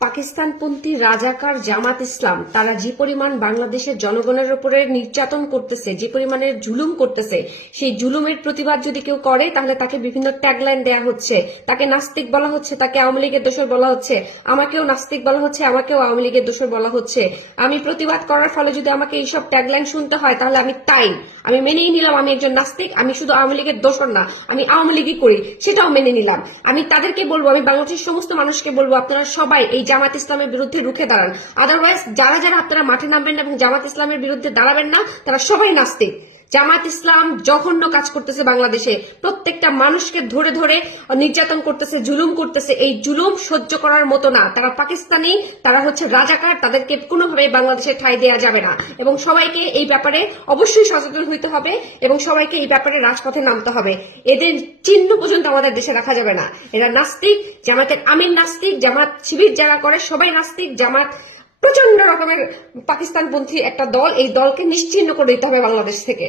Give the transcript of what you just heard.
পাকিস্তানপন্থী রাজাকার জামাত ইসলাম তারা যে পরিমাণ বাংলাদেশের জনগণের উপরে নির্যাতন করতেছে, যে পরিমাণের জুলুম করতেছে, সেই জুলুমের প্রতিবাদ যদি কেউ করে তাহলে তাকে বিভিন্ন ট্যাগলাইন দেয়া হচ্ছে, তাকে নাস্তিক বলা হচ্ছে, তাকে আওয়ামী লীগের দোসর বলা হচ্ছে, আমাকেও নাস্তিক বলা হচ্ছে, আমাকেও আওয়ামী লীগের দোসর বলা হচ্ছে। আমি প্রতিবাদ করার ফলে যদি আমাকে এইসব ট্যাগলাইন শুনতে হয় তাহলে আমি মেনেই নিলাম আমি একজন নাস্তিক, আমি শুধু আওয়ামী লীগের দোসর না, আমি আওয়ামী লীগই করি, সেটাও মেনে নিলাম। আমি তাদেরকে বলবো, আমি বাংলাদেশের সমস্ত মানুষকে বলবো, আপনারা সবাই এই জামাত ইসলামের বিরুদ্ধে রুখে দাঁড়ান। আদারওয়াইজ যারা যারা আপনারা মাঠে নামবেন না এবং জামাত ইসলামের বিরুদ্ধে দাঁড়াবেন না, তারা সবাই নাস্তিক। জামাত ইসলাম জঘন্য কাজ করতেছে বাংলাদেশে, প্রত্যেকটা মানুষকে ধরে ধরে নির্যাতন করতেছে, জুলুম করতেছে। এই জুলুম সহ্য করার মতো না। তারা পাকিস্তানি, তারা হচ্ছে রাজাকার, তাদেরকে কোনোভাবে বাংলাদেশে ঠাঁই দেওয়া যাবে না। এবং সবাইকে এই ব্যাপারে অবশ্যই সচেতন হইতে হবে এবং সবাইকে এই ব্যাপারে রাজপথে নামতে হবে। এদের চিহ্ন পর্যন্ত আমাদের দেশে রাখা যাবে না। এরা নাস্তিক, জামাতের আমির নাস্তিক, জামাত শিবির যারা করে সবাই নাস্তিক। জামাত প্রচন্ড রকমের পাকিস্তানপন্থী একটা দল, এই দলকে নিশ্চিহ্ন করে দিতে হবে বাংলাদেশ থেকে।